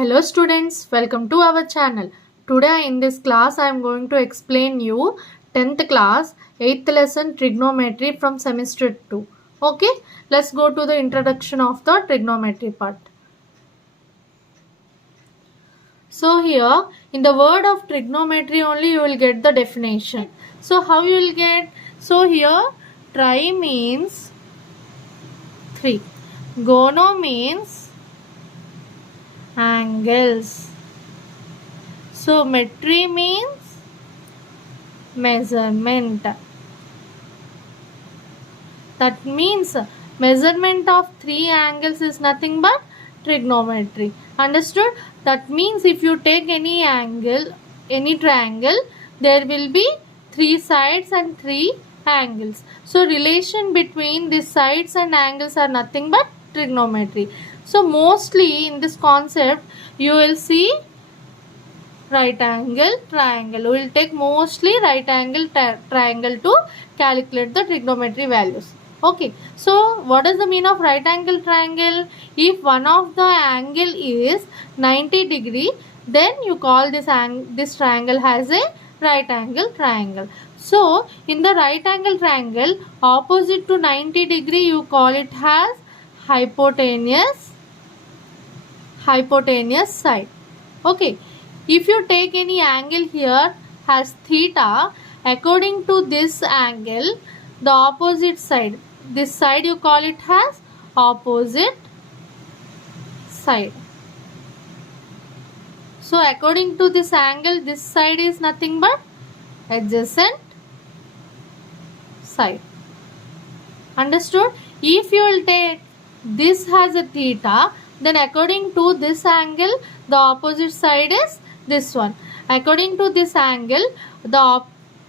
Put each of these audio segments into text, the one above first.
Hello students, welcome to our channel. Today in this class I am going to explain you 10th class 8th lesson trigonometry from semester 2. Okay, let's go to the introduction of the trigonometry part. So here in the word of trigonometry only you will get the definition. So how you will get? So here tri means 3. Gono means angles. So metry means measurement. That means measurement of 3 angles is nothing but trigonometry. Understood? That means if you take any angle, any triangle, there will be 3 sides and 3 angles. So relation between these sides and angles are nothing but trigonometry. So mostly in this concept you will see right angle triangle. We will take mostly right angle triangle to calculate the trigonometry values. Okay, so what is the mean of right angle triangle? If one of the angle is 90 degree, then you call this triangle as a right angle triangle. So in the right angle triangle, opposite to 90 degree, you call it as hypotenuse side. Okay, if you take any angle here as theta, according to this angle, the opposite side, this side you call it as opposite side. So according to this angle, this side is nothing but adjacent side. Understood? If you will take this as a theta, then according to this angle, the opposite side is this one. According to this angle, the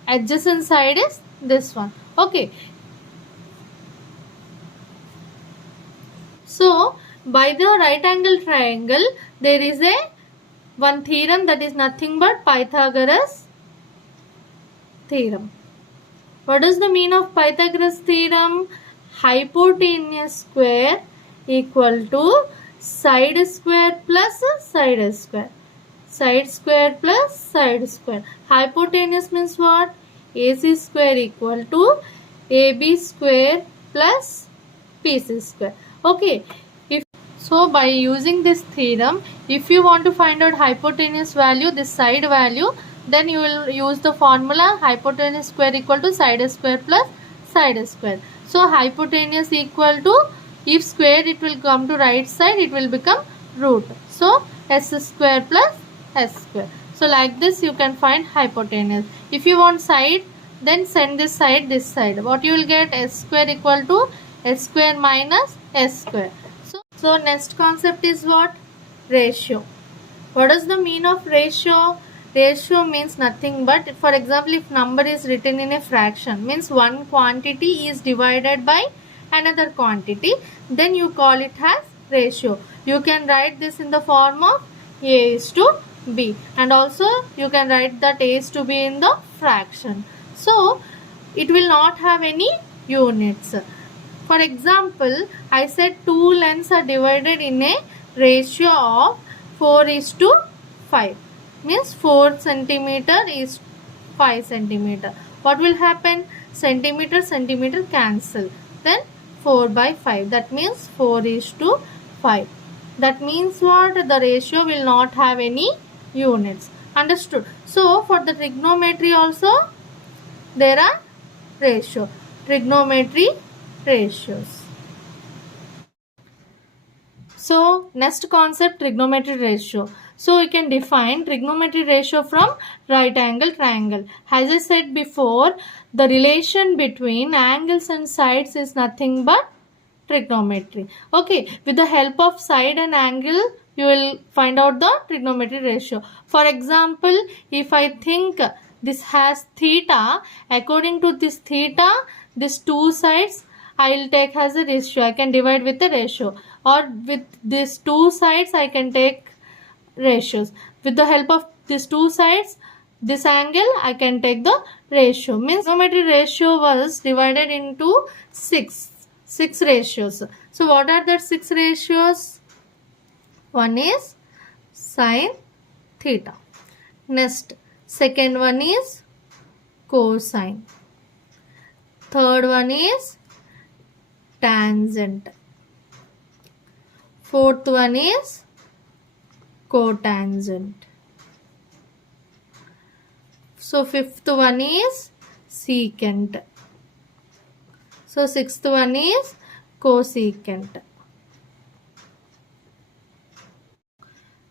adjacent side is this one. Okay. So by the right angle triangle, there is one theorem that is nothing but Pythagoras theorem. What is the mean of Pythagoras theorem? Hypotenuse square equal to side square plus side square. Side square plus side square. Hypotenuse means what? AC square equal to AB square plus BC square. Okay. So by using this theorem, if you want to find out hypotenuse value, this side value, then you will use the formula hypotenuse square equal to side square plus side square. So hypotenuse equal to, if square it will come to right side, it will become root. So s square plus s square. So like this you can find hypotenuse. If you want side, then send this side. What you will get? S square equal to s square minus s square. So next concept is what? Ratio. What is the mean of ratio? Ratio means nothing but, for example, if number is written in a fraction, means one quantity is divided by another quantity, then you call it as ratio. You can write this in the form of A is to B, and also you can write that A is to B in the fraction. So it will not have any units. For example, I said two lengths are divided in a ratio of 4:5. Means 4 centimeter is 5 centimeter. What will happen? Centimeter cancel. Then 4/5. That means 4:5. That means what? The ratio will not have any units. Understood? So for the trigonometry also there are ratio. Trigonometry ratios. So next concept, trigonometry ratio. So we can define trigonometry ratio from right angle triangle. As I said before, the relation between angles and sides is nothing but trigonometry. Okay, with the help of side and angle you will find out the trigonometry ratio. For example, if I think this has theta, according to this theta, these two sides I will take as a ratio. I can divide with a ratio, or with these two sides I can take ratios. With the help of these two sides, this angle I can take the ratio. Means trigonometry ratio was divided into six ratios. So what are the 6 ratios? One is Sin theta. Next, second one is cosine. Third one is tangent. Fourth one is cotangent. So fifth one is secant. So sixth one is cosecant.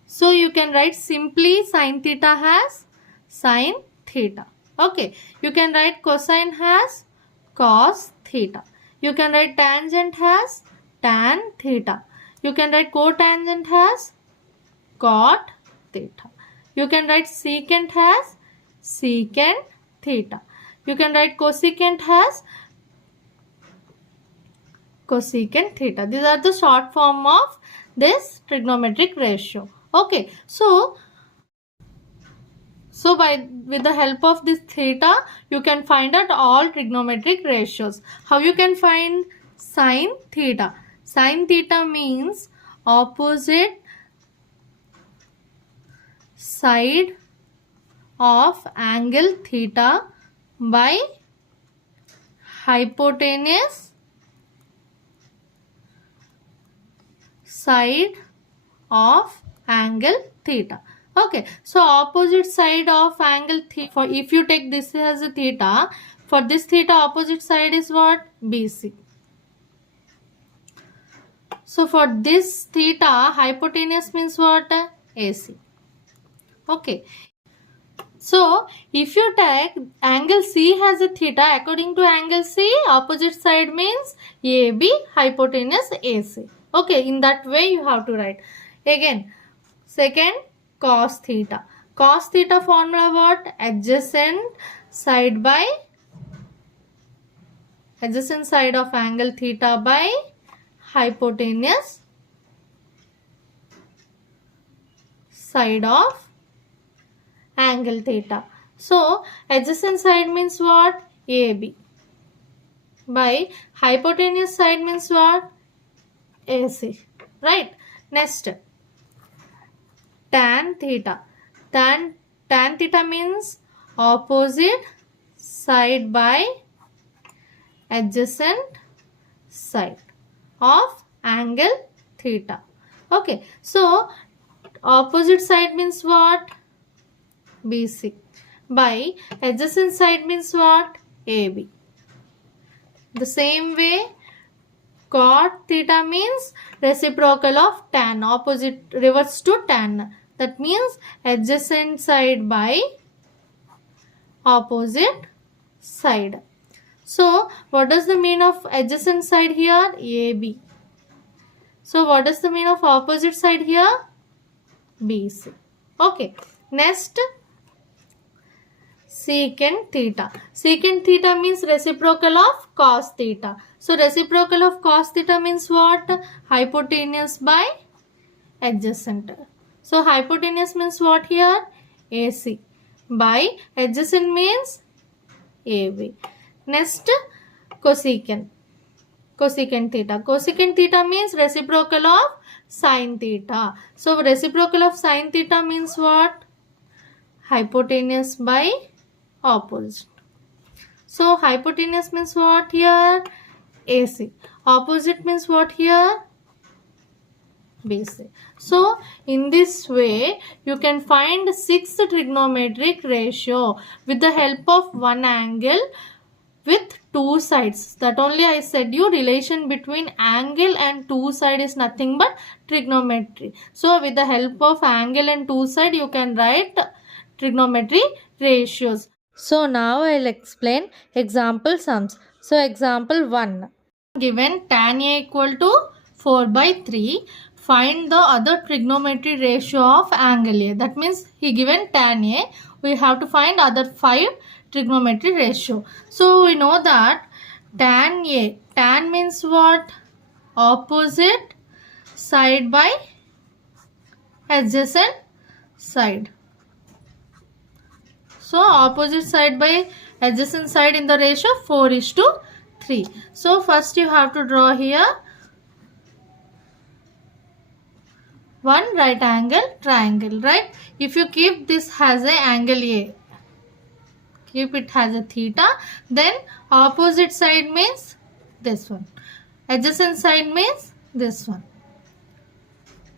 So you can write simply sin theta as sin theta. Okay. You can write cosine as cos theta. You can write tangent as tan theta. You can write cotangent as cot theta. You can write secant as secant theta. You can write cosecant as cosecant theta. These are the short form of this trigonometric ratio. Okay. So with the help of this theta, you can find out all trigonometric ratios. How you can find sin theta? Sin theta means opposite side of angle theta by hypotenuse side of angle theta. Okay, so opposite side of angle theta, for if you take this as a theta, for this theta opposite side is what? BC. So for this theta, hypotenuse means what? AC. Okay. So if you take angle C has a theta, according to angle C, opposite side means AB, hypotenuse AC. Okay, in that way you have to write. Again, second, cos theta. Cos theta formula what? Adjacent side of angle theta by hypotenuse side of angle theta. So adjacent side means what? AB by hypotenuse side means what? AC. Right. Next, tan theta. Tan theta means opposite side by adjacent side of angle theta. Okay. So opposite side means what? BC by adjacent side means what? AB. The same way, cot theta means reciprocal of tan, opposite reverse to tan. That means adjacent side by opposite side. So what does the mean of adjacent side here? AB. So what does the mean of opposite side here? BC. Okay. Next, secant theta. Secant theta means reciprocal of cos theta. So reciprocal of cos theta means what? Hypotenuse by adjacent. So hypotenuse means what here? AC by adjacent means AB. Next, cosecant. Cosecant theta. Cosecant theta means reciprocal of sin theta. So reciprocal of sin theta means what? Hypotenuse by opposite. So hypotenuse means what here? AC. Opposite means what here? BC. So in this way you can find 6 trigonometric ratio with the help of one angle with two sides. That only I said you, relation between angle and two side is nothing but trigonometry. So with the help of angle and two side you can write trigonometry ratios. So now I will explain example sums. So example 1. Given tan A equal to 4 by 3. Find the other trigonometry ratio of angle A. That means he given tan A. We have to find other 5 trigonometry ratio. So we know that tan A. Tan means what? Opposite side by adjacent side. So opposite side by adjacent side in the ratio 4:3. So first you have to draw here one right angle triangle, right? If you keep this as a angle A, keep it as a theta, then opposite side means this one, adjacent side means this one.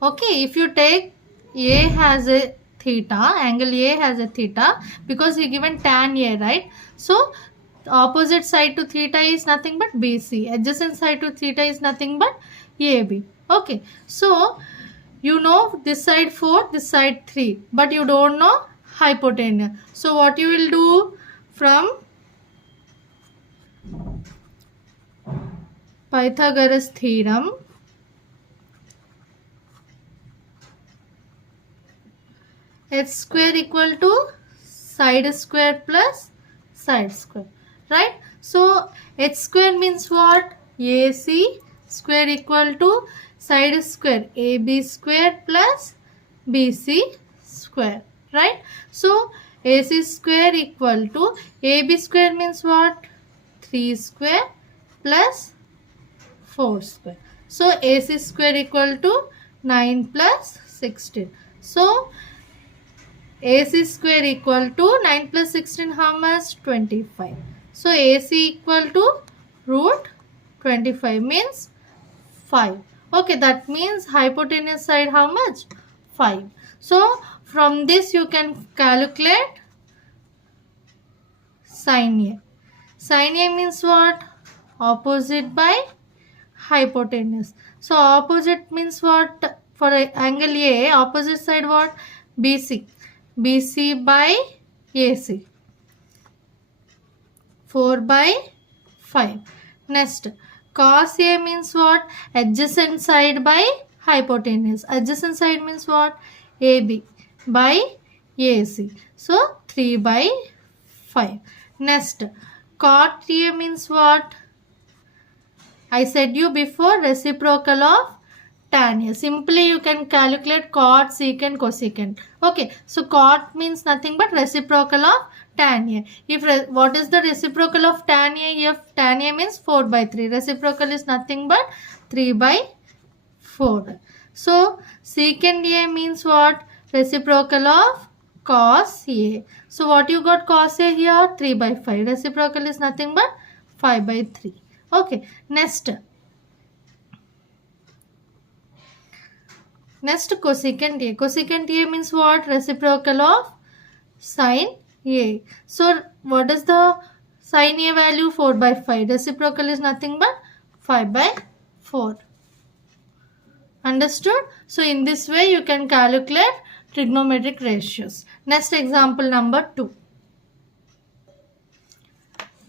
Okay, if you take A has a theta, angle A has a theta, because we given tan A, right? So opposite side to theta is nothing but BC, adjacent side to theta is nothing but AB. Okay, so you know this side 4, this side 3, but you don't know hypotenuse. So what you will do, from Pythagoras theorem, x square equal to side square plus side square, right? So h square means what? AC square equal to side square AB square plus BC square, right? So AC square equal to AB square means what? 3 square plus 4 square. So AC square equal to 9 plus 16. So AC square equal to 9 plus 16, how much? 25. So AC equal to root 25 means 5. Okay, that means hypotenuse side how much? 5. So from this you can calculate sin A. Sin A means what? Opposite by hypotenuse. So opposite means what? For angle A, opposite side what? BC. BC by AC. 4 by 5. Next, cos A means what? Adjacent side by hypotenuse. Adjacent side means what? AB by AC. So 3 by 5. Next, cot A means what? I said you before, reciprocal of tan A. Simply you can calculate cot, secant, cosecant. Okay, so cot means nothing but reciprocal of tan A. If what is the reciprocal of tan A? If tan A means 4 by 3. Reciprocal is nothing but 3 by 4. So secant A means what? Reciprocal of cos A. So what you got cos A here? 3 by 5. Reciprocal is nothing but 5 by 3. Okay, next cosecant A. Cosecant A means what? Reciprocal of sin A. So what is the sin A value? 4 by 5. Reciprocal is nothing but 5 by 4. Understood? So in this way you can calculate trigonometric ratios. Next example number 2.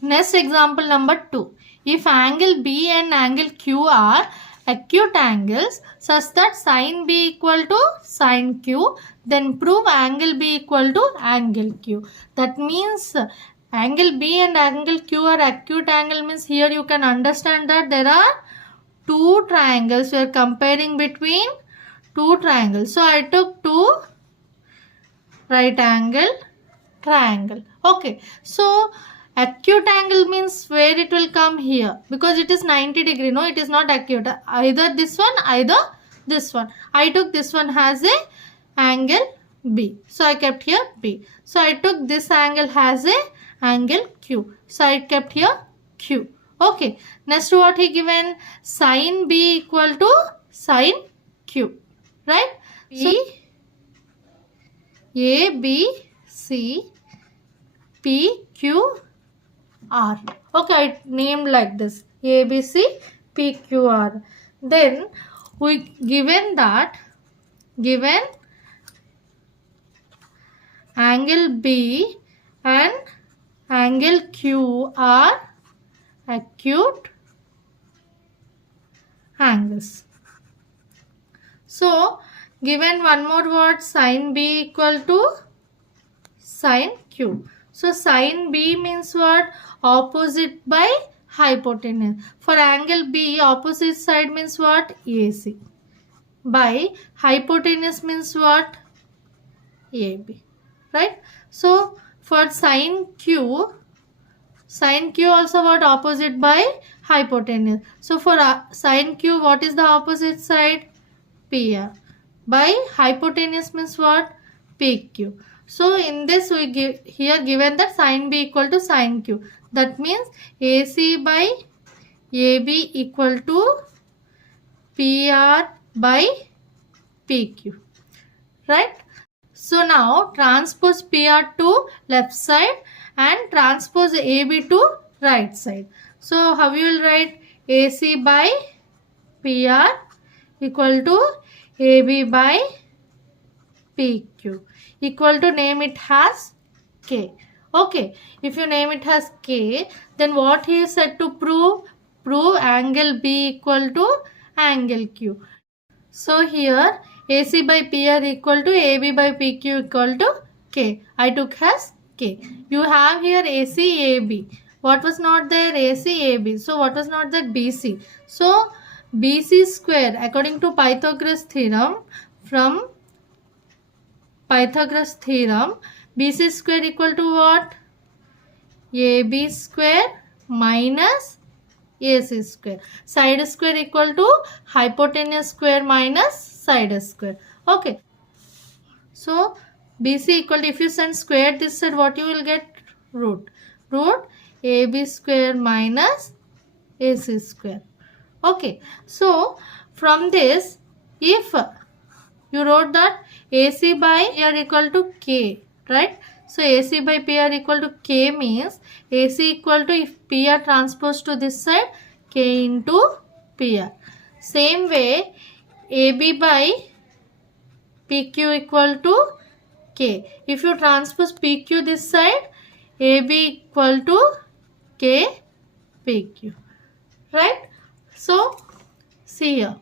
Next example number 2. If angle B and angle Q are acute angles such that sin B equal to sin Q, then prove angle B equal to angle Q. That means angle B and angle Q are acute angle, means here you can understand that there are two triangles. We are comparing between two triangles. So I took two right angle triangle. Okay, so acute angle means where it will come here, because it is 90 degree. No, it is not acute. Either this one, either this one. I took this one as a angle B. So I kept here B. So I took this angle as a angle Q. So I kept here Q. Okay. Next what he given? Sin B equal to sin Q. Right? So A, B, C, P, Q, R. Okay, I named like this. A, B, C, P, Q, R. Then we given angle B and angle Q are acute angles. So given one more word, sin B equal to sin Q. So sin B means what? Opposite by hypotenuse. For angle B, opposite side means what? AC. By hypotenuse means what? AB. Right? So for sin Q also what? Opposite by hypotenuse. So for sin Q, what is the opposite side? PR. by hypotenuse means what? PQ. So in this we give here given that sin B equal to sin Q. That means AC by AB equal to PR by PQ. Right? So now transpose PR to left side and transpose AB to right side. So how you will write? AC by PR equal to AB by PQ equal to, name it as K. Okay, if you name it as K, then what he is said to prove? Prove angle B equal to angle Q. So here AC by PR equal to AB by PQ equal to K. I took as K. You have here AC AB. What was not there? AC AB. So what was not there? BC. So BC square according to Pythagoras theorem, from Pythagoras theorem, BC square equal to what? AB square minus AC square. Side square equal to hypotenuse square minus side square. Okay. So BC equal to, if you send square this side, what you will get? Root. Root AB square minus AC square. Okay. So from this, if you wrote that AC by PR equal to K, right? So AC by PR equal to K means AC equal to, if PR transpose to this side, K into PR. Same way AB by PQ equal to K. If you transpose PQ this side, AB equal to K PQ. Right? So see here.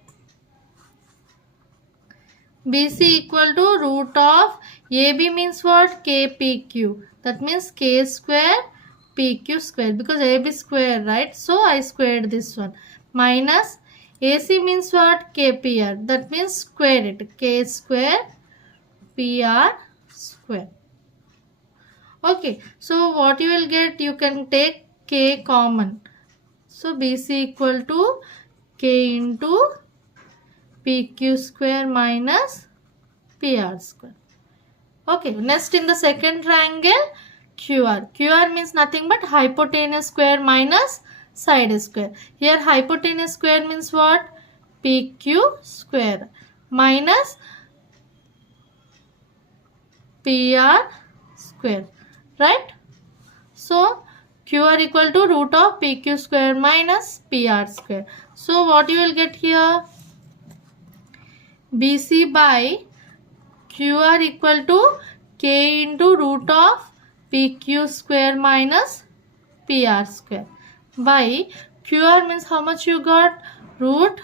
BC equal to root of AB means what? KPQ. That means K square PQ square, because AB square, right? So I squared this one. Minus AC means what? KPR. That means square it. K square PR square. Okay. So what you will get? You can take K common. So BC equal to K into PQ square minus PR square. Okay, next in the second triangle, QR. QR means nothing but hypotenuse square minus side square. Here hypotenuse square means what? PQ square minus PR square. Right? So QR equal to root of PQ square minus PR square. So what you will get here? BC by QR equal to K into root of PQ square minus PR square by QR means how much you got? Root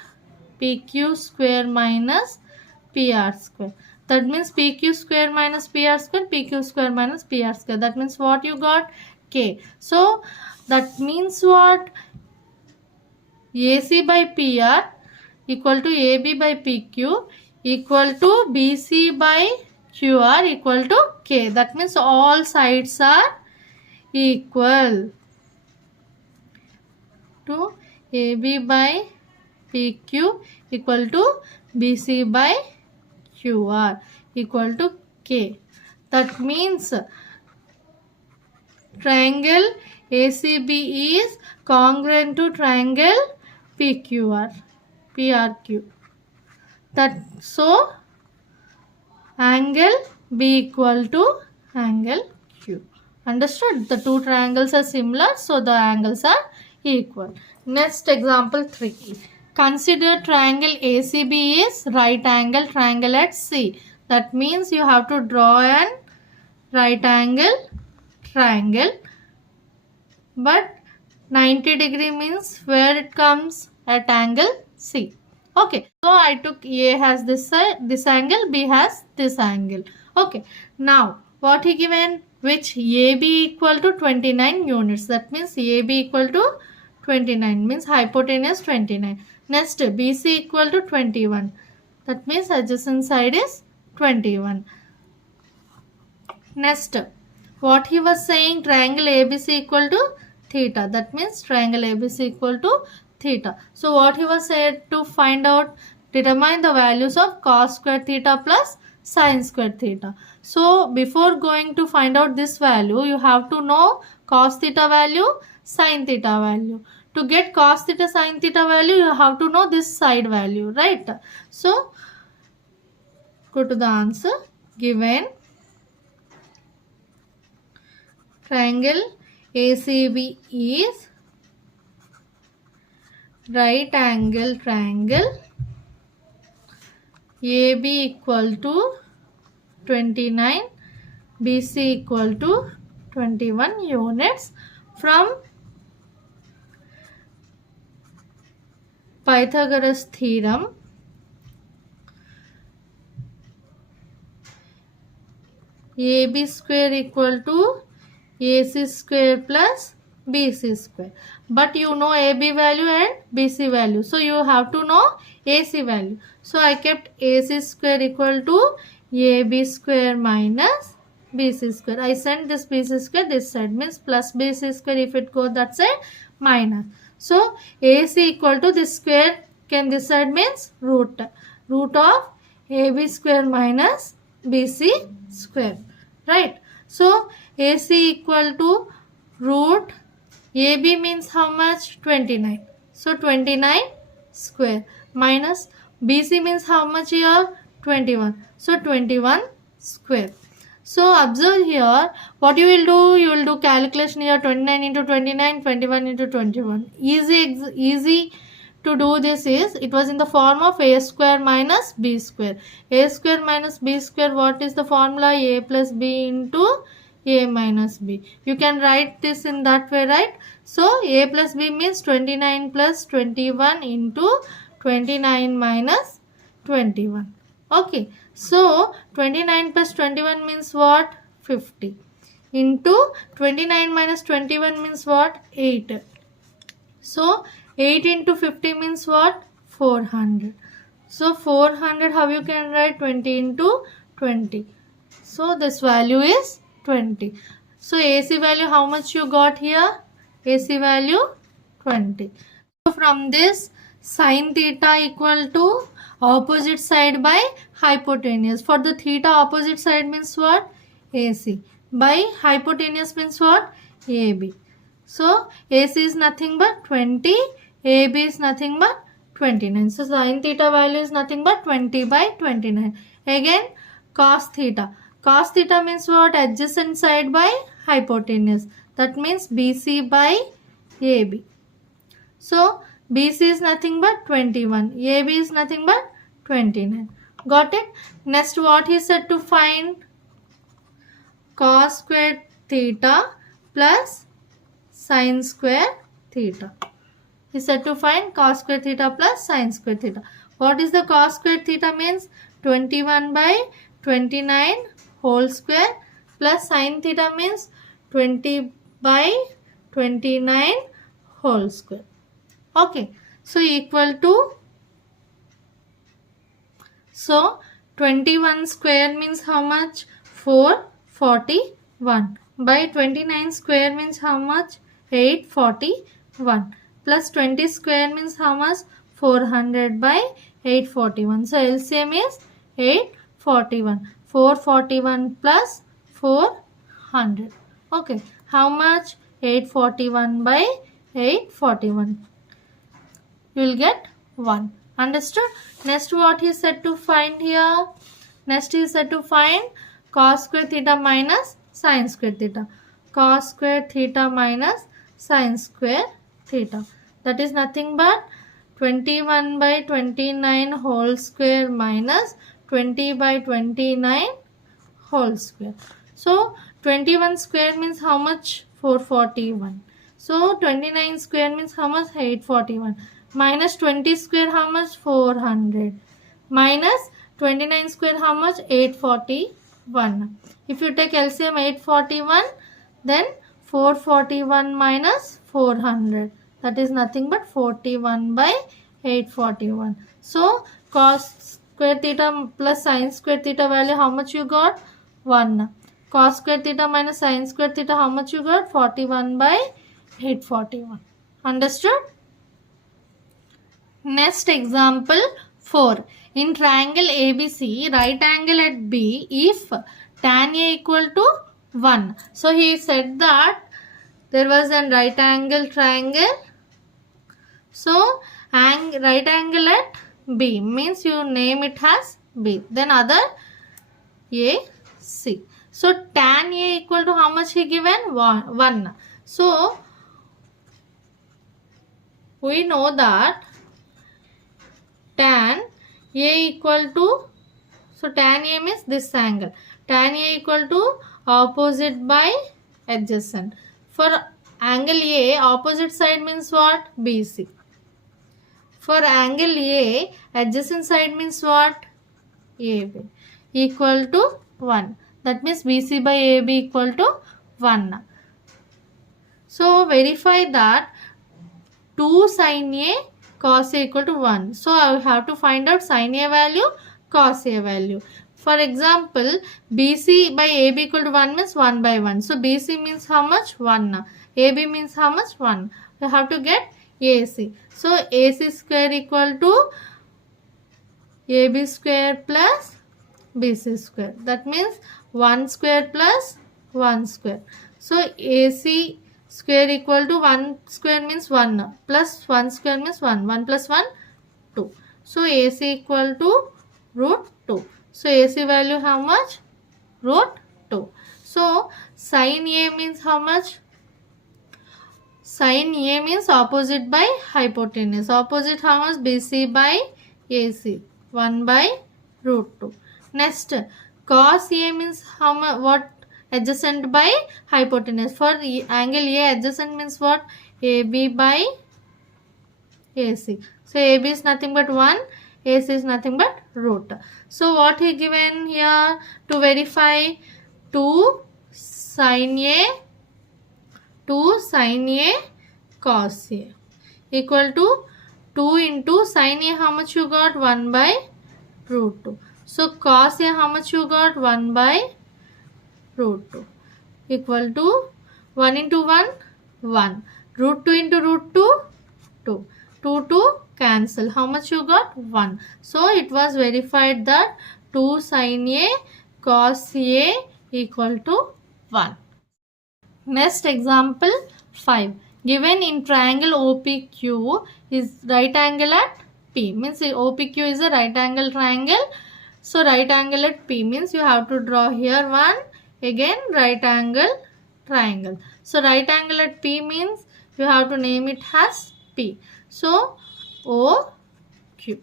PQ square minus PR square. That means PQ square minus PR square, PQ square minus PR square. That means what you got? K. So that means what? AC by PR equal to AB by PQ equal to BC by QR equal to K. That means all sides are equal to AB by PQ equal to BC by QR equal to K. That means triangle ACB is congruent to triangle PQR, PRQ. That so angle B equal to angle Q. Understood? The two triangles are similar, so the angles are equal. Next example 3. Consider triangle ACB is right angle triangle at C. That means you have to draw an right angle triangle, but 90-degree means where it comes? At angle C. Okay, so I took A has this side, this angle, B has this angle. Okay, now what he given? Which AB equal to 29 units. That means AB equal to 29 means hypotenuse 29. Next BC equal to 21. That means adjacent side is 21. Next, what he was saying? Triangle ABC equal to theta. That means triangle ABC equal to theta. So what he was said to find out? determine the values of cos square theta plus sin square theta. So before going to find out this value, you have to know cos theta value, sin theta value. To get cos theta sin theta value, you have to know this side value, right? So go to the answer. Given triangle ACB is right angle triangle, AB equal to 29, BC equal to 21 units. From Pythagoras theorem, AB square equal to AC square plus BC square. But you know AB value and BC value. So you have to know AC value. So I kept AC square equal to AB square minus BC square. I sent this BC square this side, means plus BC square. If it goes that side, minus. So AC equal to this square can this side, means root of AB square minus BC square, right? So AC equal to root AB means how much? 29. So 29 square minus BC means how much here? 21. So 21 square. So observe here, what you will do? You will do calculation here, 29 into 29, 21 into 21. Easy to do this is, it was in the form of A square minus B square. A square minus B square, what is the formula? A plus B into A minus B. You can write this in that way, right? So A plus B means 29 plus 21 into 29 minus 21. Okay. So 29 plus 21 means what? 50. Into 29 minus 21 means what? 8. So 8 into 50 means what? 400. So 400, how you can write? 20 into 20. So this value is 20. So AC value, how much you got here? AC value 20. So from this, sin theta equal to opposite side by hypotenuse. For the theta, opposite side means what? AC. By hypotenuse means what? AB. So AC is nothing but 20. AB is nothing but 29. So sin theta value is nothing but 20 by 29. Again, cos theta. Cos theta means what? Adjacent side by hypotenuse. That means BC by AB. So BC is nothing but 21. AB is nothing but 29. Got it? Next, what he said to find? Cos square theta plus sin square theta. He said to find cos square theta plus sin square theta. What is the cos square theta means? 21 by 29 whole square plus sin theta means 20 by 29 whole square. Okay. So equal to, so 21 square means how much? 441 by 29 square means how much? 841 plus 20 square means how much? 400 by 841. So LCM is 841. 441 plus 400. Okay. How much? 841 by 841. You will get 1. Understood? Next, what he said to find here? Next, he said to find cos square theta minus sin square theta. Cos square theta minus sin square theta. That is nothing but 21 by 29 whole square minus 20 by 29 whole square. So 21 square means how much? 441. So 29 square means how much? 841. Minus 20 square how much? 400. Minus 29 square how much? 841. If you take LCM 841, then 441 minus 400. That is nothing but 41 by 841. So cos square theta plus sin square theta value, how much you got? 1. Cos square theta minus sin square theta, how much you got? 41 by 841. Understood? Next example, 4. In triangle ABC, right angle at B if tan A equal to 1. So he said that there was a right angle triangle. So right angle at B means you name it as B. Then other A, C. So tan A equal to how much he given? 1. So we know that tan A equal to, so tan A means this angle. Tan A equal to opposite by adjacent. For angle A, opposite side means what? BC. For angle A, adjacent side means what? AB. Equal to 1. That means BC by AB equal to 1. So verify that 2 sin A cos A equal to 1. So I have to find out sin A value, cos A value. For example, BC by AB equal to 1 means 1 by 1. So BC means how much? 1. AB means how much? 1. We have to get AC. So AC square equal to AB square plus BC square. That means 1 square plus 1 square. So AC square equal to 1 square means 1 plus 1 square means 1. 1 plus 1, 2. So AC equal to root 2. So AC value how much? Root 2. So sin A means how much? Sin A means opposite by hypotenuse. Opposite how much? BC by AC. 1 by root 2. Next, cos A means how much? What? Adjacent by hypotenuse. For angle A, adjacent means what? AB by AC. So AB is nothing but 1. AC is nothing but root. So what he given here to verify? 2 sin A cos A equal to 2 into sin A, how much you got? 1 by root 2. So cos A, how much you got? 1 by root 2 equal to 1 into 1, 1. Root 2 into root 2, 2. 2 cancel. How much you got? 1. So it was verified that 2 sin A cos A equal to 1. Next example 5. Given in triangle OPQ is right angle at P. Means OPQ is a right angle triangle. So right angle at P means you have to draw here one. Again right angle triangle. So right angle at P means you have to name it as P. So OQ.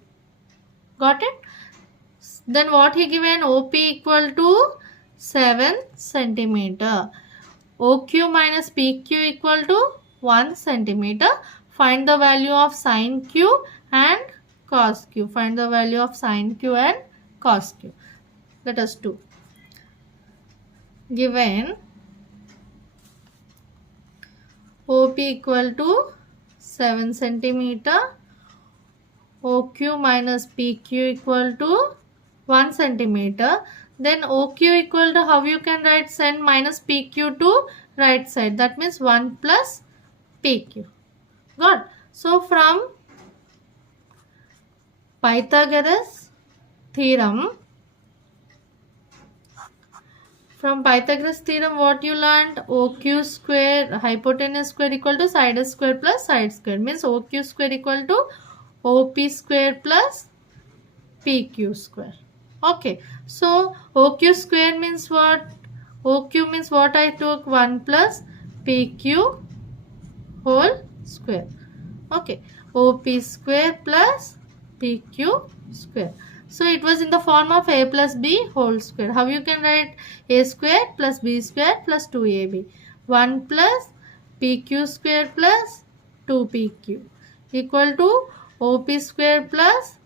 Got it? Then what he given? OP equal to 7 centimeter. OQ minus PQ equal to 1 centimeter. Find the value of sin Q and cos Q. Find the value of sin Q and cos Q. Let us do. Given OP equal to 7 centimeter. OQ minus PQ equal to 1 centimeter. Then OQ equal to, how you can write? Send minus PQ to right side. That means 1 plus PQ. Got? So from Pythagoras theorem, what you learned? OQ square, hypotenuse square equal to side square plus side square. Means OQ square equal to OP square plus PQ square. Okay. So OQ square means what? OQ means what I took? 1 plus PQ whole square. Okay. OP square plus PQ square. So it was in the form of A plus B whole square. How you can write? A square plus B square plus 2AB. 1 plus PQ square plus 2PQ equal to OP square plus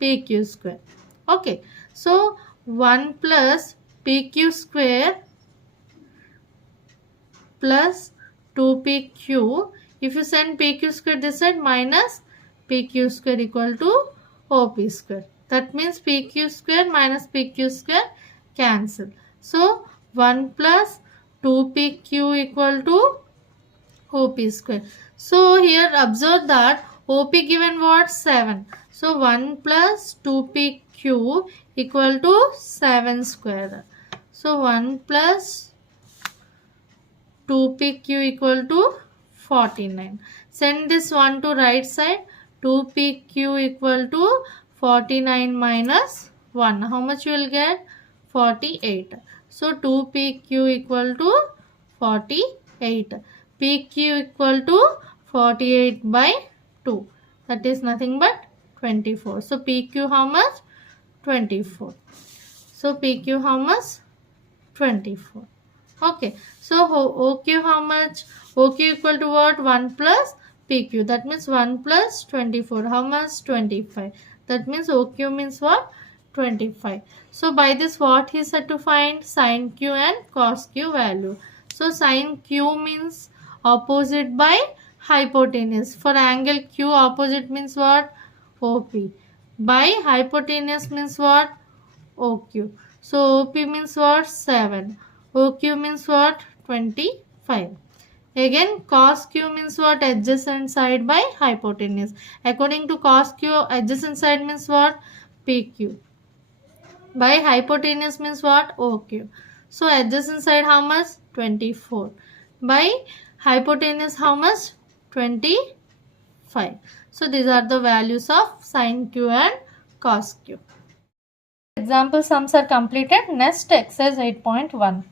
PQ square. Okay. So 1 plus PQ square plus 2PQ. If you send PQ square this side, minus PQ square equal to OP square. That means PQ square minus PQ square cancel. So 1 plus 2PQ equal to OP square. So here observe that OP given what? 7. So 1 plus 2pq equal to 7 square. So 1 plus 2pq equal to 49. Send this one to right side. 2pq equal to 49 minus 1. How much you will get? 48. So 2pq equal to 48. pq equal to 48 by 2. That is nothing but 24. So pq how much? 24. So pq how much? 24. Okay. So OQ how much? OQ equal to what? 1 plus PQ. That means 1 plus 24. How much? 25. That means OQ means what? 25. So by this what he said to find? Sin Q and cos Q value. So sin Q means opposite by hypotenuse. For angle Q opposite means what? OP. By hypotenuse means what? OQ. So OP means what? 7. OQ means what? 25. Again cos Q means what? Adjacent side by hypotenuse. According to cos Q, adjacent side means what? PQ. By hypotenuse means what? OQ. So adjacent side how much? 24. By hypotenuse how much? 25. So these are the values of sin Q and cos Q. Example sums are completed. Next exercise 8.1.